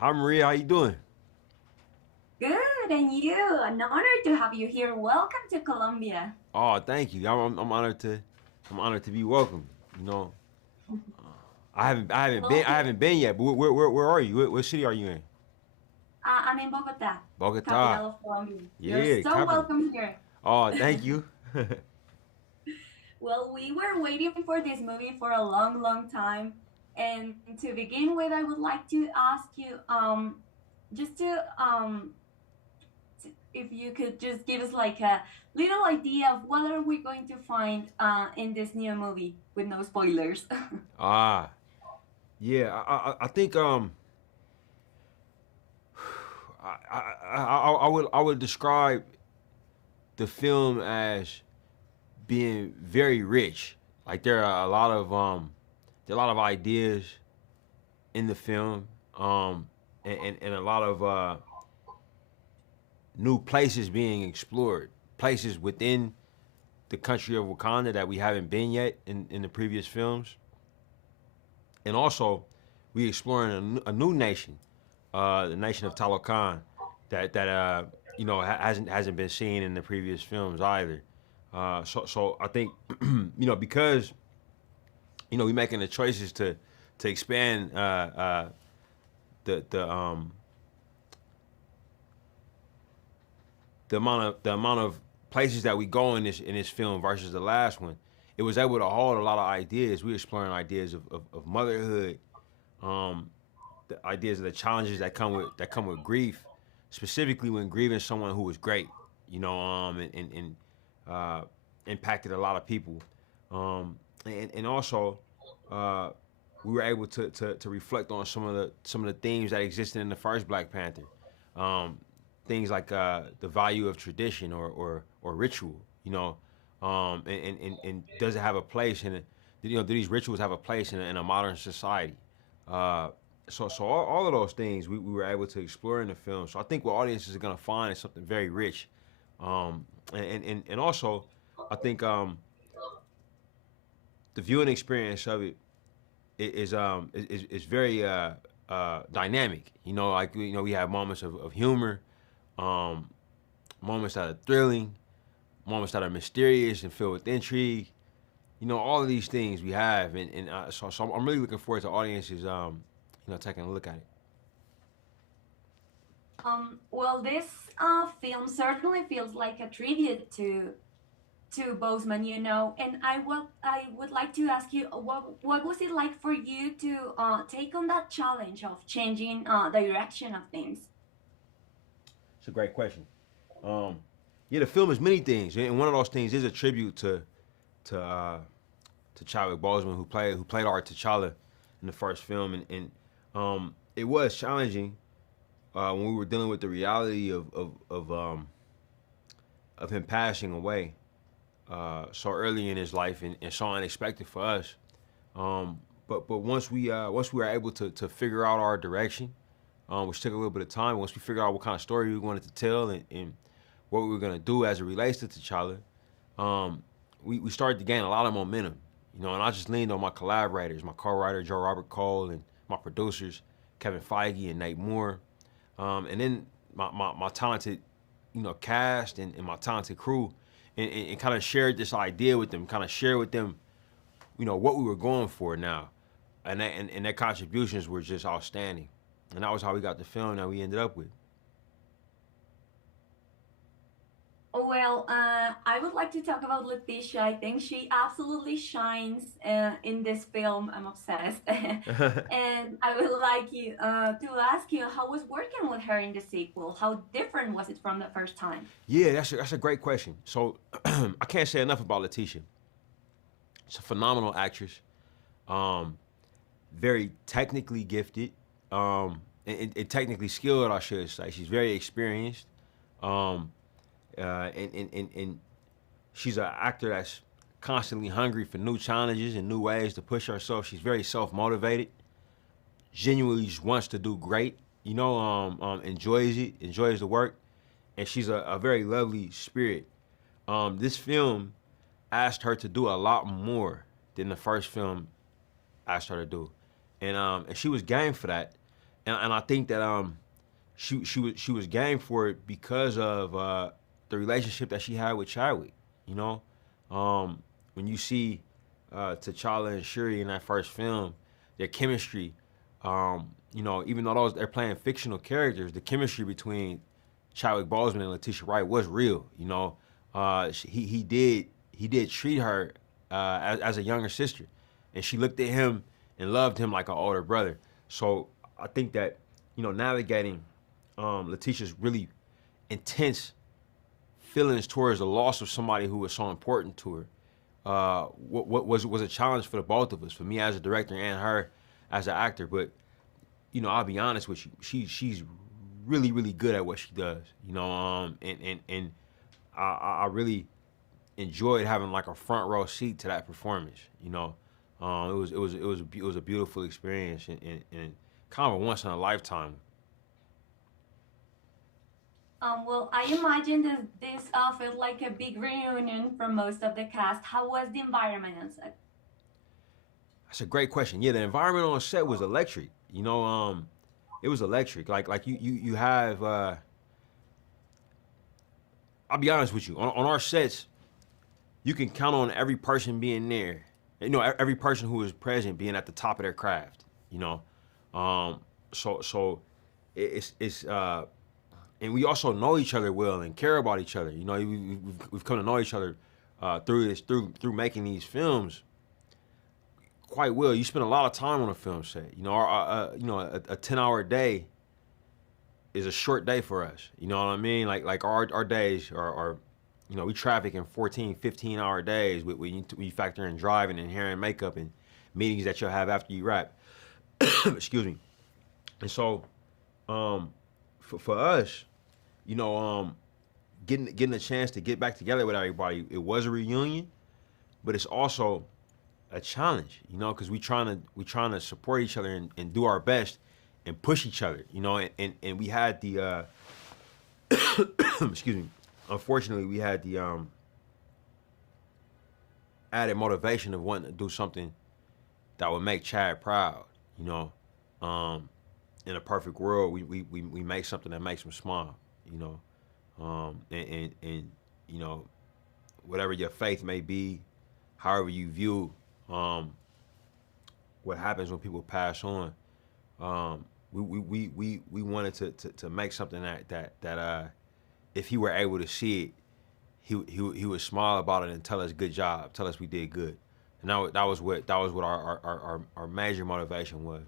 Hi Maria, how you doing? Good, and you? An honor to have you here. Welcome to Colombia. Oh, thank you. I'm honored to be welcome. You know, Well, I here, haven't been yet. But where are you? What city are you in? I'm in Bogota, Bogota. capital of Colombia. You're Yeah, so capital. welcome here. Oh, thank you. Well, we were waiting for this movie for a long, long time. And to begin with, I would like to ask you, just if you could just give us like a little idea of what are we going to find in this new movie with no spoilers. Ah, yeah. I think I would describe the film as being very rich. Like there are a lot of ideas in the film, and a lot of new places being explored, places within the country of Wakanda that we haven't been yet in the previous films, and also we exploring a new nation, the nation of Talokan, that hasn't been seen in the previous films either. So I think because we making the choices to expand the the amount of places that we go in this film versus the last one, it was able to hold a lot of ideas. We exploring ideas of motherhood, um, the ideas of the challenges that come with grief, specifically when grieving someone who was great, and uh, impacted a lot of people, and also uh, we were able to reflect on some of the themes that existed in the first Black Panther. Um, Things like the value of tradition or ritual, and does it have a place in it? Do these rituals have a place in a modern society? Uh, so all of those things we were able to explore in the film. So I think what audiences are gonna find is something very rich, and also I think the viewing experience of it is very dynamic. Like we have moments of humor, um, moments that are thrilling, moments that are mysterious and filled with intrigue. All of these things we have, and I'm really looking forward to audiences, taking a look at it. Well, this film certainly feels like a tribute to Boseman, and I would like to ask you what was it like for you to take on that challenge of changing the direction of things? It's a great question. Um, yeah, the film is many things, and one of those things is a tribute to uh, to Chadwick Boseman, who played our T'Challa in the first film, and it was challenging when we were dealing with the reality of him passing away so early in his life and so unexpected for us. But once we were able to figure out our direction, which took a little bit of time. Once we figured out what kind of story we wanted to tell and what we were gonna do as it relates to T'Challa, we started to gain a lot of momentum. And I just leaned on my collaborators, my co-writer Joe Robert Cole, and my producers Kevin Feige and Nate Moore, and then my talented cast and my talented crew, and kind of shared this idea with them, kind of share with them what we were going for now, and their contributions were just outstanding, and that was how we got the film that we ended up with. Well, I would like to talk about Letitia. I think she absolutely shines in this film. I'm obsessed. And I would like you to ask you how was working with her in the sequel? How different was it from the first time? Yeah, that's a great question. So I can't say enough about Letitia. She's a phenomenal actress, um, very technically gifted, and technically skilled, I should say. She's very experienced, um, and she's an actor that's constantly hungry for new challenges and new ways to push herself. She's very self motivated, genuinely just wants to do great. Enjoys it, enjoys the work, and she's a very lovely spirit. This film asked her to do a lot more than the first film asked her to do, and she was game for that. and I think that she was game for it because of the relationship that she had with Chadwick. You know, when you see T'Challa and Shuri in that first film, their chemistry. Even though they're playing fictional characters, the chemistry between Chadwick Boseman and Letitia Wright was real. He did treat her as a younger sister, and she looked at him and loved him like an older brother. So I think that navigating Letitia's really intense feelings towards the loss of somebody who was so important to her what was a challenge for the both of us, for me as a director and her as an actor. But I'll be honest with you, she's really really good at what she does. And I really enjoyed having like a front row seat to that performance. It was a beautiful experience and kind of a once in a lifetime. Well, I imagine this felt like a big reunion for most of the cast. How was the environment on set? That's a great question. Yeah, the environment on set was electric. It was electric. Like you have. I'll be honest with you. On our sets, you can count on every person being there. Every person who is present being at the top of their craft. So it's and we also know each other well and care about each other. We've come to know each other through making these films quite well. You spend a lot of time on a film set. A 10-hour day is a short day for us. You know what I mean? Like our days are we traffic in 14, 15-hour days when you factor in driving and hair and makeup and meetings that you'll have after you wrap. Excuse me. And so, for us, getting a chance to get back together with everybody, it was a reunion, but it's also a challenge, because we trying to support each other and do our best and push each other, and we had the excuse me. Unfortunately, we had the added motivation of wanting to do something that would make Chad proud. In a perfect world, we make something that makes him smile. And whatever your faith may be, however you view what happens when people pass on, we wanted to make something that if he were able to see it, he would smile about it and tell us good job, tell us we did good, and that was what our major motivation was.